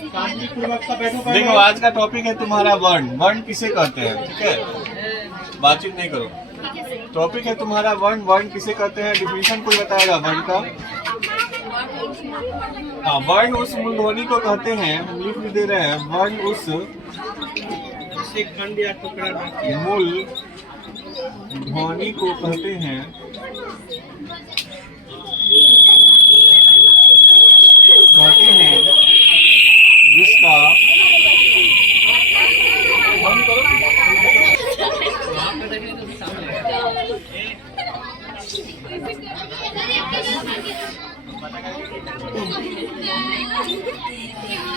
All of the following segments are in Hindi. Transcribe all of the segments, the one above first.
देखो आज का टॉपिक है तुम्हारा वर्ण। वर्ण किसे कहते हैं, ठीक है, बातचीत नहीं करो। टॉपिक है तुम्हारा वर्ण। वर्ण किसे कहते हैं, डिफिनीशन कोई बताएगा वर्ण का? हाँ, वर्ण उस मूल ध्वनि को कहते हैं, हम लिख भी दे रहे हैं, वर्ण उस खंड या टुकड़ा मूल ध्वनि को कहते हैं जिसका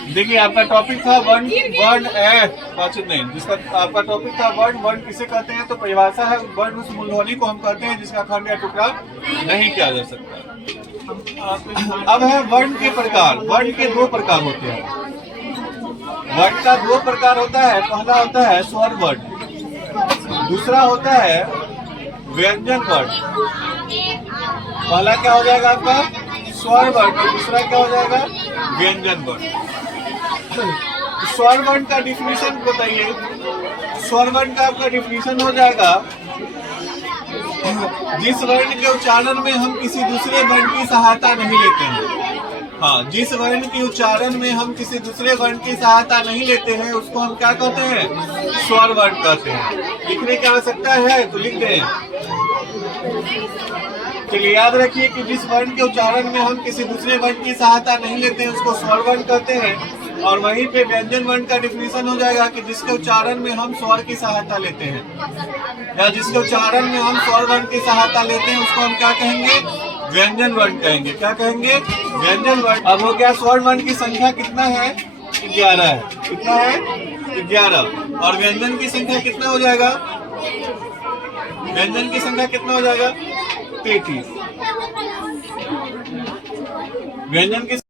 देखिए आपका टॉपिक था वर्ण। वर्ण बातचीत नहीं, जिसका आपका टॉपिक था वर्ण। वर्ण किसे कहते हैं, तो परिभाषा है, वर्ण उस मूल ध्वनि को हम कहते हैं जिसका खंड या टुकड़ा नहीं किया जा सकता। अब है वर्ण के प्रकार। वर्ण के दो प्रकार होते हैं। वर्ण का दो प्रकार होता है। पहला होता है स्वर वर्ण, दूसरा होता है व्यंजन वर्ण। पहला क्या हो जाएगा आपका स्वर वर्ण और दूसरा क्या हो जाएगा व्यंजन वर्ण। स्वर वर्ण का डिफिनीशन बताइए। स्वर वर्ण का आपका डिफिनीशन हो जाएगा जिस वर्ण के उच्चारण में हम किसी दूसरे वर्ण की सहायता नहीं लेते हैं। हाँ, जिस वर्ण के उच्चारण में हम किसी दूसरे वर्ण की सहायता नहीं लेते हैं उसको हम क्या कहते हैं, स्वर वर्ण कहते हैं। लिखने की आवश्यकता है तो लिख दें। चलिए याद रखिए कि जिस वर्ण के उच्चारण में हम किसी दूसरे वर्ण की सहायता नहीं लेते हैं उसको स्वर वर्ण कहते हैं। और वहीं पे व्यंजन वर्ण का डिफिनीशन हो जाएगा कि जिसके उच्चारण में हम स्वर की सहायता लेते हैं, या जिसके उच्चारण में हम स्वर वर्ण की सहायता लेते हैं उसको हम क्या कहेंगे, व्यंजन वर्ण कहेंगे। क्या कहेंगे, व्यंजन वर्ण। अब हो गया स्वर वर्ण की संख्या कितना है, 11 है। कितना है, 11। और व्यंजन की संख्या कितना हो जाएगा, व्यंजन की संख्या कितना हो जाएगा, 33। व्यंजन की